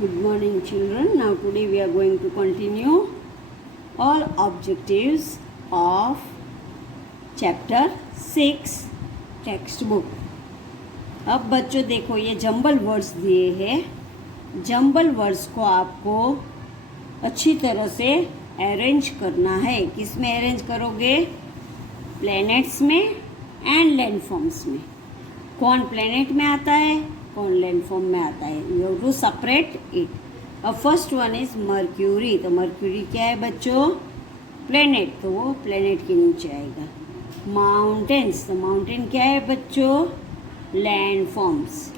Good morning, children. Now today we are going to continue all objectives of chapter 6 textbook. अब बच्चों देखो ये jumble words दिए हैं. जंबल वर्ड्स को आपको अच्छी तरह से अरेंज करना है. किस में अरेंज करोगे? प्लैनेट्स में एंड लैंडफॉर्म्स में. कौन प्लैनेट में आता है, कौन लैंडफॉर्म में आता है. You have to separate it. अब फर्स्ट वन इज मर्क्यूरी. तो मर्क्यूरी क्या है बच्चों? प्लैनेट. तो वो प्लैनेट के नीचे आएगा. माउंटेन्स. तो माउंटेन क्या है बच्चों? लैंडफॉर्म्स.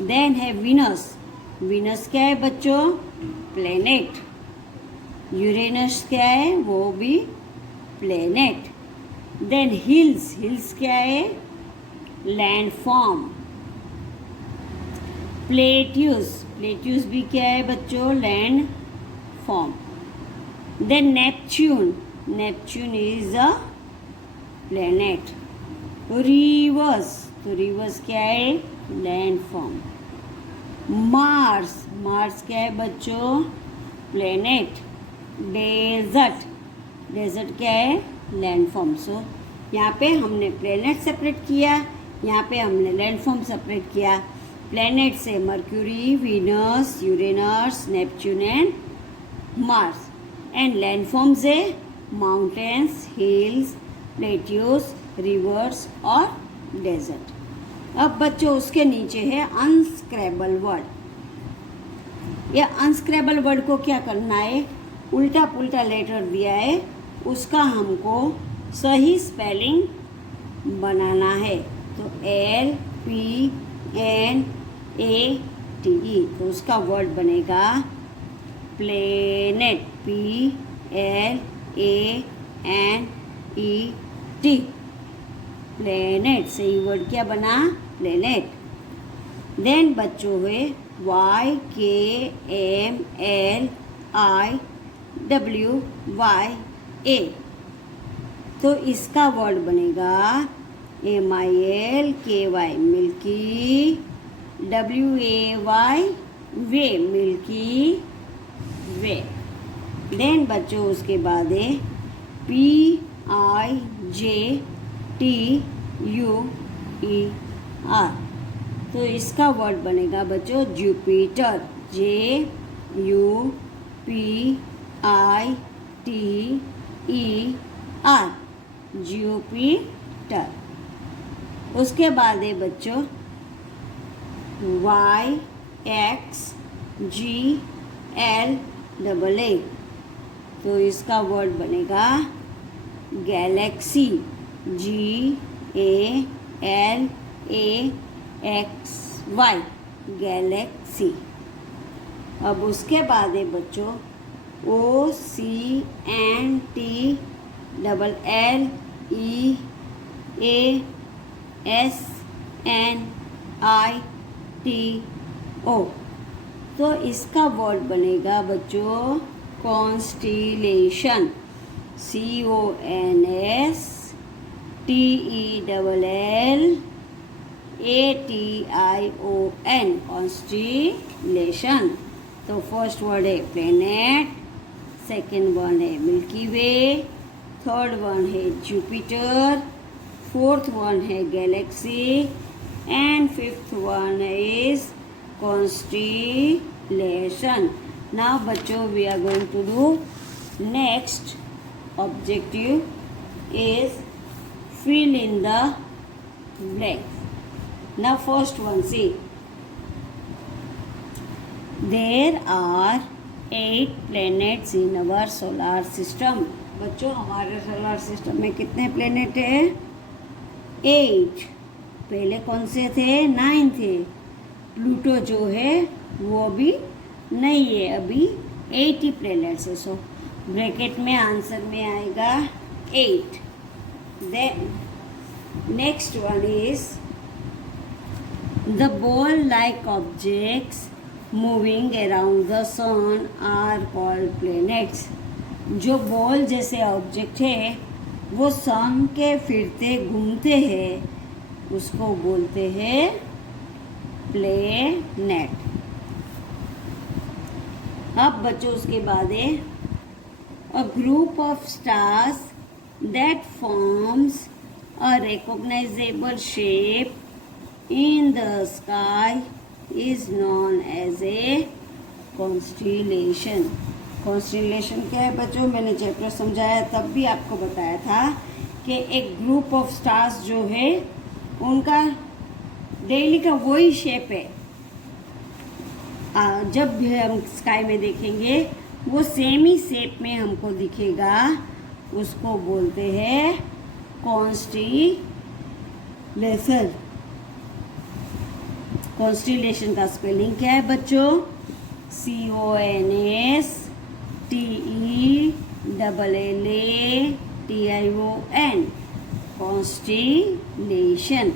देन है विनस. विनस क्या है बच्चों? प्लैनेट. यूरेनस क्या है? वो भी प्लैनेट. Then hills. हिल्स क्या है? लैंडफॉर्म. प्लेट्यूस. प्लेट्यूस भी क्या है बच्चों? Landform. Then Neptune. Neptune is a planet. Rivers. तो रिवर्स क्या है? Land form. मार्स. मार्स क्या है बच्चों? प्लैनेट. डेजर्ट. डेजर्ट क्या है? Land form. सो यहाँ पे हमने प्लैनेट सेपरेट किया, यहाँ पे हमने लैंड फॉर्म सेपरेट किया. प्लैनेट से mercury, Venus, Uranus, Neptune and Mars. And landform से माउंटेन्स, हिल्स, प्लेट्यूस, रिवर्स और डेजर्ट. अब बच्चों उसके नीचे है अनस्क्रैबल वर्ड. ये अनस्क्रैबल वर्ड को क्या करना है? उल्टा पुल्टा लेटर दिया है, उसका हमको सही स्पेलिंग बनाना है. तो LPNATE. तो उसका वर्ड बनेगा प्लेनेट. PLANET. प्लेनेट. सही वर्ड क्या बना? प्लेनेट. देन बच्चों हुए YKMLIWYA. तो इसका वर्ड बनेगा MILKY मिल्की. WAY वे मिल्की वे. देन बच्चों उसके बाद है PIJTUER. तो इसका वर्ड बनेगा बच्चों जुपिटर. JUPITER. जुपिटर. उसके बाद है बच्चों YXGLAA. तो इसका वर्ड बनेगा गैलेक्सी. GALAXY. गैलेक्सी. अब उसके बाद है बच्चों OCNTLLEASNITO. तो इसका वर्ड बनेगा बच्चों कॉन्स्टिलेशन. CONSTELLATION. कॉन्स्टिलेशन. तो फर्स्ट वर्ड है प्लैनेट, सेकेंड वन है मिल्की वे, थर्ड वन है जुपिटर, फोर्थ वन है galaxy and fifth one is constellation. Now बच्चों we are going to do next objective is fill in the blanks. Now first one, see, there are 8 planets in our solar system. बच्चों हमारे solar system में कितने planet है? 8. पहले कौन से थे? 9 थे. प्लूटो जो है वो भी नहीं है, अभी 80 प्लेनेट्स है. सो ब्रैकेट में आंसर में आएगा 8. Then next one is the ball like objects moving around the sun are called planets. जो बॉल जैसे ऑब्जेक्ट है वो सन के फिरते घूमते हैं, उसको बोलते हैं प्लैनेट. अब बच्चों उसके बाद है a group of stars that forms a recognisable shape in the sky is known as a constellation. Constellation क्या है बच्चों, मैंने चैप्टर समझाया तब भी आपको बताया था कि एक ग्रुप ऑफ स्टार्स जो है उनका डेली का वही शेप है। जब भी हम स्काई में देखेंगे वो सेम ही शेप में हमको दिखेगा, उसको बोलते हैं कॉन्स्टिलेशन। कॉन्स्टिलेशन का स्पेलिंग क्या है बच्चों, CONSTELLATION, कॉन्स्टिलेशन।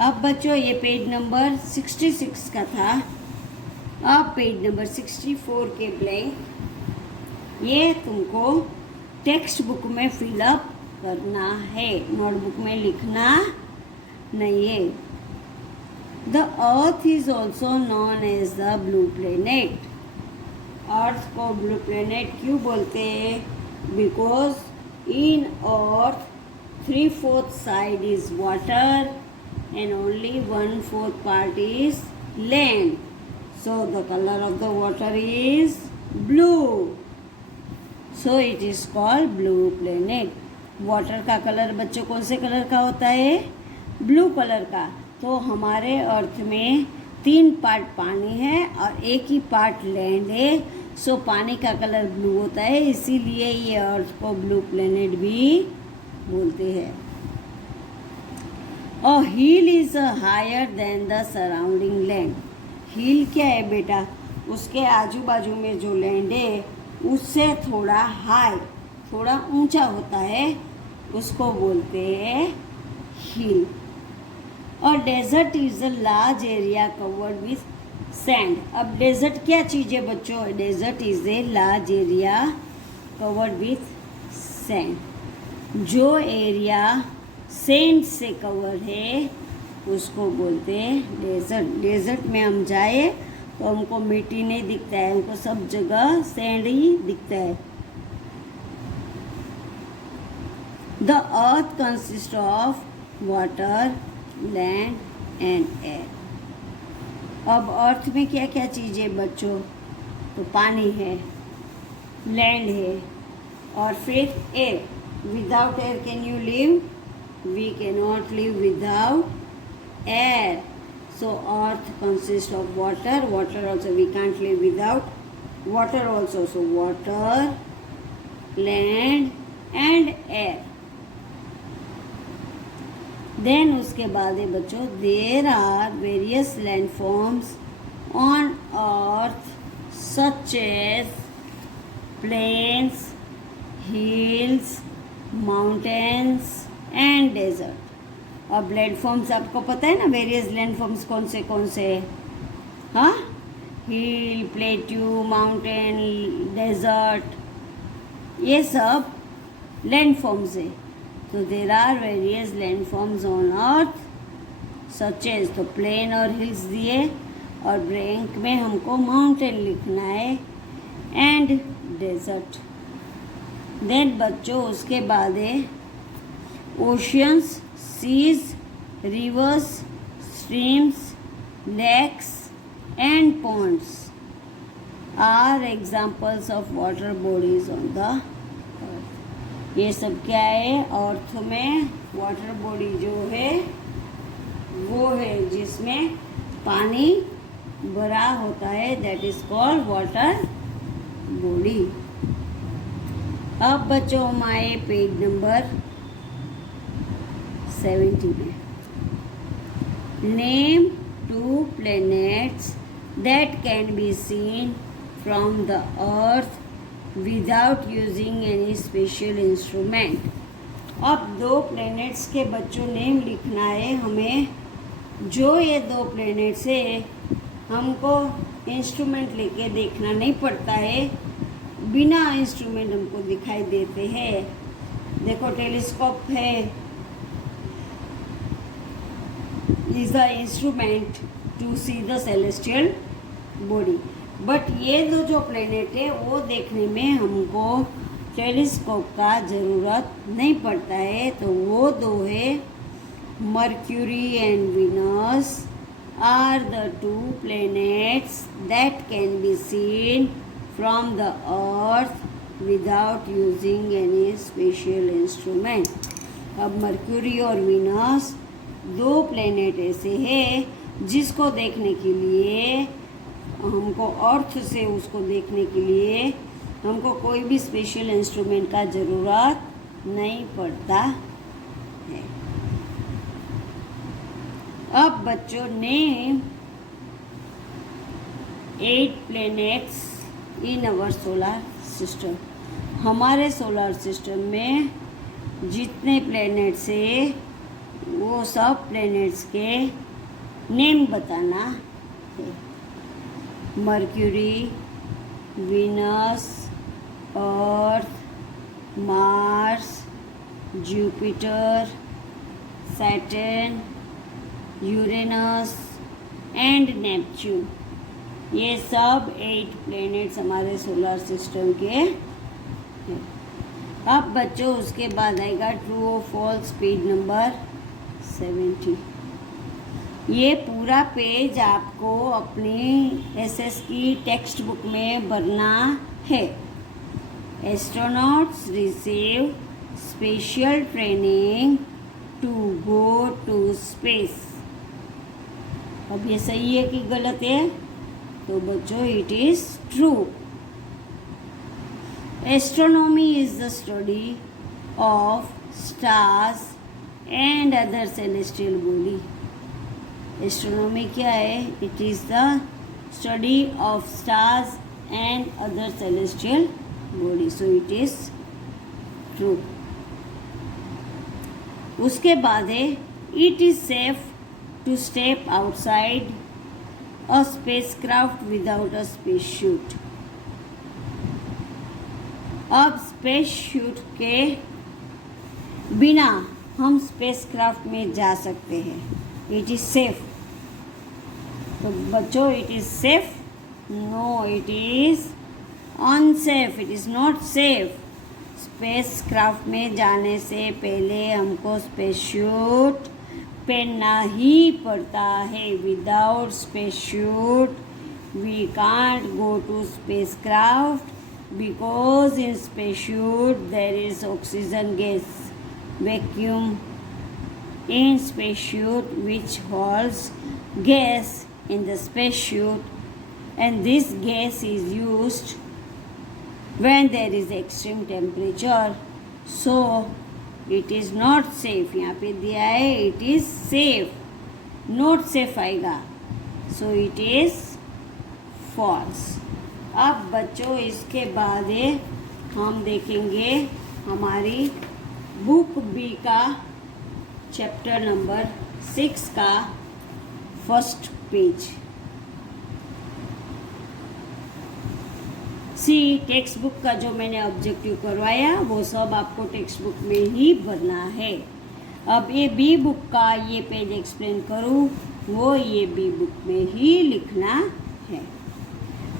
अब बच्चों ये पेज नंबर 66 का था। अब पेज नंबर 64 के ब्लैंक ये तुमको टेक्स्ट बुक में फिलअप करना है, नोटबुक में लिखना नहीं है। The earth is also known as the blue planet. Earth को ब्लू प्लेनेट क्यों बोलते हैं, because in earth 3/4 side is water and only 1/4 part is land, so the color of the water is blue, so it is called blue planet. Water का colour बच्चों कौन से colour का होता है, ब्लू कलर का। तो हमारे अर्थ में 3 पार्ट पानी है और 1 ही पार्ट लैंड है, सो पानी का कलर ब्लू होता है, इसीलिए ये अर्थ को ब्लू प्लेनेट भी बोलते हैं। A hill is higher than the surrounding land. हिल क्या है बेटा, उसके आजू बाजू में जो लैंड है उससे थोड़ा हाई, थोड़ा ऊंचा होता है, उसको बोलते हैं हिल। और desert is a large area covered with sand. अब डेजर्ट क्या चीज़ है बच्चों, desert is a large area covered with sand. जो एरिया सैंड से कवर है उसको बोलते हैं डेजर्ट। डेजर्ट में हम जाए तो हमको मिट्टी नहीं दिखता है, हमको सब जगह सैंड ही दिखता है। The earth consist of water, land and air. अब अर्थ में क्या क्या चीज़ है बच्चों, तो पानी है, लैंड है और फिर air. Without air can you live, we cannot live without air, so earth consists of water, water also we can't live without water also, so water, land and air. Then उसके बाद है बच्चों, there are various landforms on earth such as plains, hills, mountains and desert. अब landforms आपको पता है ना, various landforms कौन से हाँ, हिल, प्लेट्यू, माउंटेन, डेजर्ट, ये सब लैंडफॉर्म्स है। तो there are various landforms on earth such as, तो प्लेन और हिल्स दिए और ब्लैंक में हमको माउंटेन लिखना है एंड डेजर्ट। देन बच्चों उसके बाद है oceans, seas, rivers, streams, lakes and ponds are examples of water bodies on the earth. ये सब क्या है, अर्थ में वाटर बॉडी जो है वो है जिसमें पानी भरा होता है, that is called water body. अब बच्चों हम आए पेज नंबर 70 में। Name 2 planets that can be seen from the earth without using any special instrument. अब 2 प्लैनेट्स के बच्चों नेम लिखना है हमें। जो ये 2 प्लैनेट्स है हमको इंस्ट्रूमेंट लेके देखना नहीं पड़ता है, बिना इंस्ट्रूमेंट हमको दिखाई देते हैं। देखो टेलीस्कोप है, is the instrument to see the celestial body. But ये दो जो प्लेनेट है वो देखने में हमको टेलीस्कोप का ज़रूरत नहीं पड़ता है। तो वो दो है mercury and Venus are the two planets that can be seen from the earth without using any special instrument. अब मर्क्यूरी और वीनस दो प्लेनेट ऐसे हैं जिसको देखने के लिए हमको अर्थ से उसको देखने के लिए हमको कोई भी स्पेशल इंस्ट्रूमेंट का ज़रूरत नहीं पड़ता है। अब बच्चों ने 8 planets in our solar system, हमारे सोलर सिस्टम में जितने प्लैनेट्स है वो सब प्लैनेट्स के नेम बताना है। Mercury, Venus, earth, Mars, Jupiter, Saturn, Uranus and Neptune, ये सब 8 प्लैनेट्स हमारे सोलर सिस्टम के हैं। अब बच्चों उसके बाद आएगा ट्रू और फॉल्स पेज नंबर 70। ये पूरा पेज आपको अपनी एसएस की टेक्स्ट बुक में भरना है। Astronauts receive special training to go to space. अब ये सही है कि गलत है? तो बच्चों it is true. Astronomy is the study of stars and other celestial body. Astronomy क्या है? It is the study of stars and other celestial body, so it is true. उसके बाद है it is safe to step outside a spacecraft without a spacesuit। अब स्पेसशूट के बिना हम spacecraft में जा सकते हैं। It is safe. तो बच्चों it is safe? No, it is unsafe. It is not safe. Spacecraft में जाने से पहले हमको स्पेसशूट पहनना ही पड़ता है। Without spacesuit we can't go to spacecraft because in spacesuit there is oxygen gas, vacuum in spacesuit which holds gas in the spacesuit, and this gas is used when there is extreme temperature, so it is not safe। यहाँ पे दिया है it is safe, not safe आएगा, so it is false। अब बच्चों इसके बाद हम देखेंगे हमारी बुक बी का चैप्टर नंबर 6 का फर्स्ट पेज। सी टेक्स्ट बुक का जो मैंने ऑब्जेक्टिव करवाया वो सब आपको टेक्स्ट बुक में ही भरना है। अब ये बी बुक का ये पेज एक्सप्लेन करूँ वो ये बी बुक में ही लिखना है।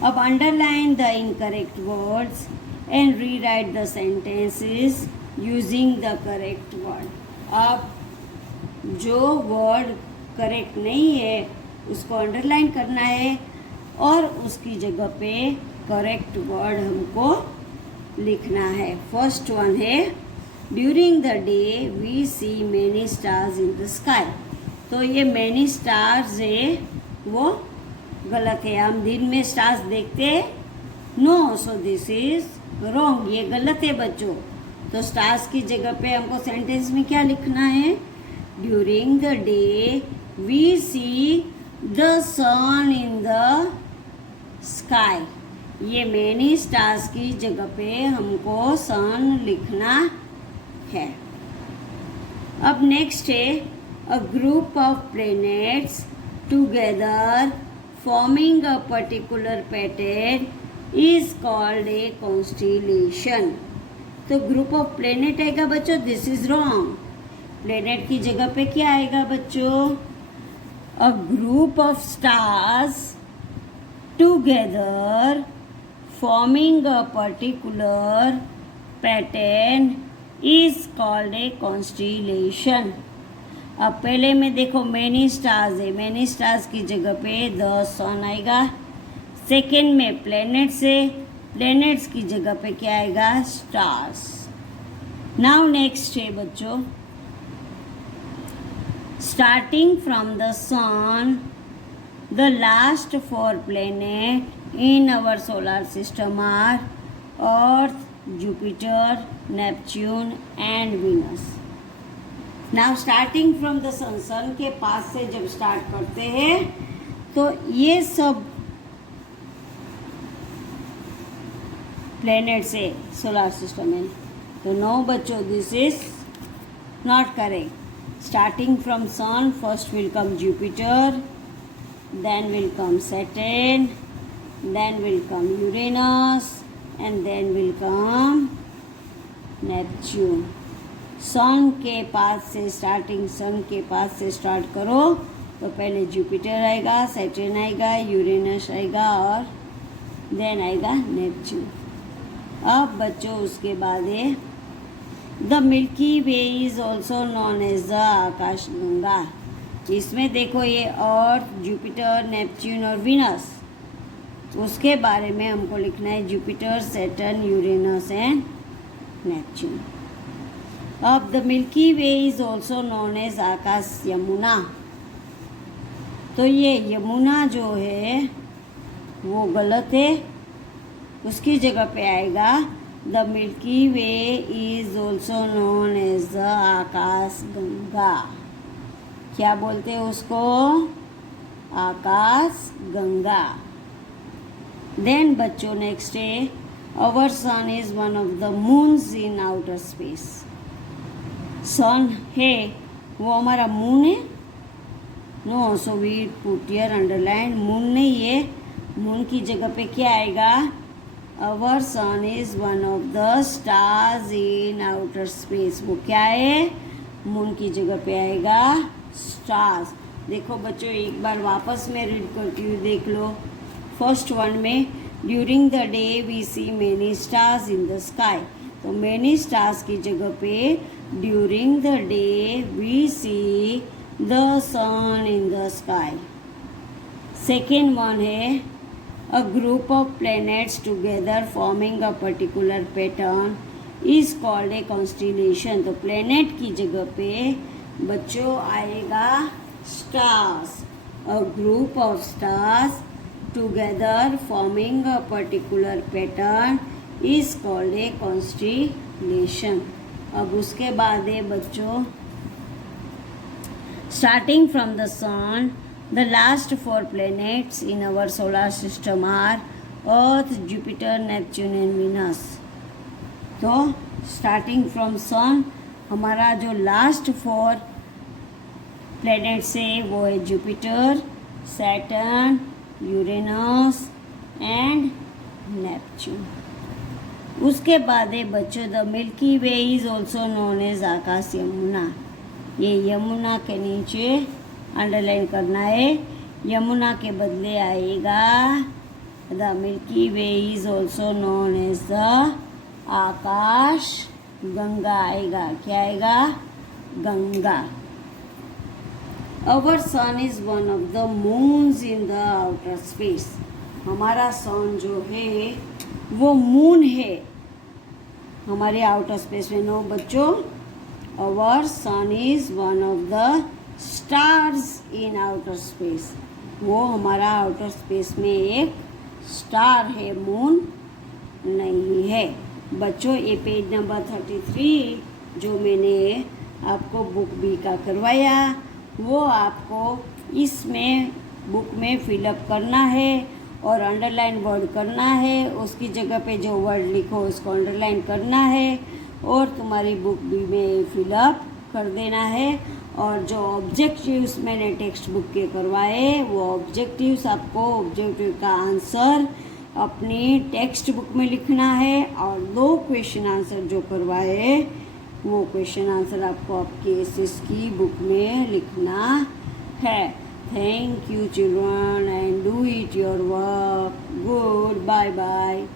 अब underline the incorrect words and rewrite the sentences using the correct word. अब जो वर्ड करेक्ट नहीं है उसको अंडरलाइन करना है और उसकी जगह पे करेक्ट वर्ड हमको लिखना है। फर्स्ट वन है during the day we see many stars in the sky. तो ये मैनी स्टार्स है वो गलत है। हम दिन में स्टार्स देखते हैं? No, so this is wrong, ये गलत है बच्चों। तो स्टार्स की जगह पे हमको सेंटेंस में क्या लिखना है? During the day we see the sun in the sky। ये many stars की जगह पे हमको sun लिखना है। अब नेक्स्ट है a group of planets together forming a particular pattern is called a constellation। तो ग्रुप ऑफ प्लेनेट आएगा बच्चों, दिस इज रॉन्ग। प्लेनेट की जगह पे क्या आएगा बच्चों? अ group of stars together forming a particular pattern is called a constellation. अब पहले में देखो मैनी स्टार्स है, मैनी स्टार्स की जगह पे द सन आएगा. सेकेंड में प्लैनेट्स है, प्लैनेट्स की जगह पे क्या आएगा? स्टार्स. नाउ नेक्स्ट है बच्चों, starting from the sun the last 4 planet in our solar system are Earth, Jupiter, Neptune and Venus. Now starting from the sun, sun के पास से जब स्टार्ट करते हैं तो ये सब प्लैनेट्स है सोलर सिस्टम में. तो नो बच्चों, this is not correct. Starting from sun first will come Jupiter, then will come Saturn, then will come Uranus and then will come Neptune. Sun के पास से स्टार्टिंग, सन के पास से स्टार्ट करो तो पहले जुपिटर आएगा, सैटर्न आएगा, यूरेनस आएगा और देन आएगा नेपच्यून. अब बच्चों उसके बाद है the milky way is also known as the Akashganga. इसमें देखो ये अर्थ, जुपिटर, नेपच्यून और विनस, उसके बारे में हमको लिखना है Jupiter, Saturn, Uranus and Neptune. अब the milky way is also known as Akash Yamuna. तो ये यमुना जो है वो गलत है, उसकी जगह पे आएगा the milky way is also known as the Akash Ganga. क्या बोलते हैं उसको? आकाश गंगा. देन बच्चों नेक्स्ट है our sun is one of the moons in outer space. Sun है वो हमारा मून है. No, so we put here underline. Moon नहीं है, मून की जगह पे क्या आएगा? Our sun is one of the stars in outer space. वो क्या है? मून की जगह पे आएगा स्टार्स. देखो बच्चों एक बार वापस में रीड करती हूँ, देख लो. फर्स्ट वन में during the day we see many stars in the sky. तो मेनी स्टार्स की जगह पे during the day we see the sun in the sky. Second one है a group of planets together forming a particular pattern is called a constellation. तो planet की जगह पे बच्चों आएगा stars. A group of stars together forming a particular pattern is called a constellation. अब उसके बाद है बच्चों starting from the sun the last 4 planets in our solar system are earth, Jupiter, Neptune and Venus. तो starting from sun हमारा जो last 4 planets है वो है Jupiter, Saturn, Uranus and Neptune. उसके बाद है बच्चों the milky way is also known as Akash Yamuna. ये यमुना के नीचे अंडरलाइन करना है. यमुना के बदले आएगा the milky way is also known as the Akash Ganga आएगा. क्या आएगा? Ganga. Our sun is one of the moons in the outer space. हमारा सन जो है वो मून है हमारे आउटर स्पेस में. नो बच्चों, our sun is one of the stars in outer space. वो हमारा आउटर स्पेस में एक स्टार है, मून नहीं है. बच्चों ये पेज नंबर 33 जो मैंने आपको बुक बी का करवाया वो आपको इसमें बुक में फिलअप करना है और अंडरलाइन वर्ड करना है. उसकी जगह पे जो वर्ड लिखो उसको अंडरलाइन करना है और तुम्हारी बुक भी में फिलअप कर देना है. और जो ऑब्जेक्टिव्स मैंने टेक्स्ट बुक के करवाए वो ऑब्जेक्टिव्स आपको ऑब्जेक्टिव का आंसर अपनी टेक्स्ट बुक में लिखना है और 2 क्वेश्चन आंसर जो करवाए वो क्वेश्चन आंसर आपको आपके एसएस की बुक में लिखना है. Thank you, children, and do it your work. Good. Bye bye.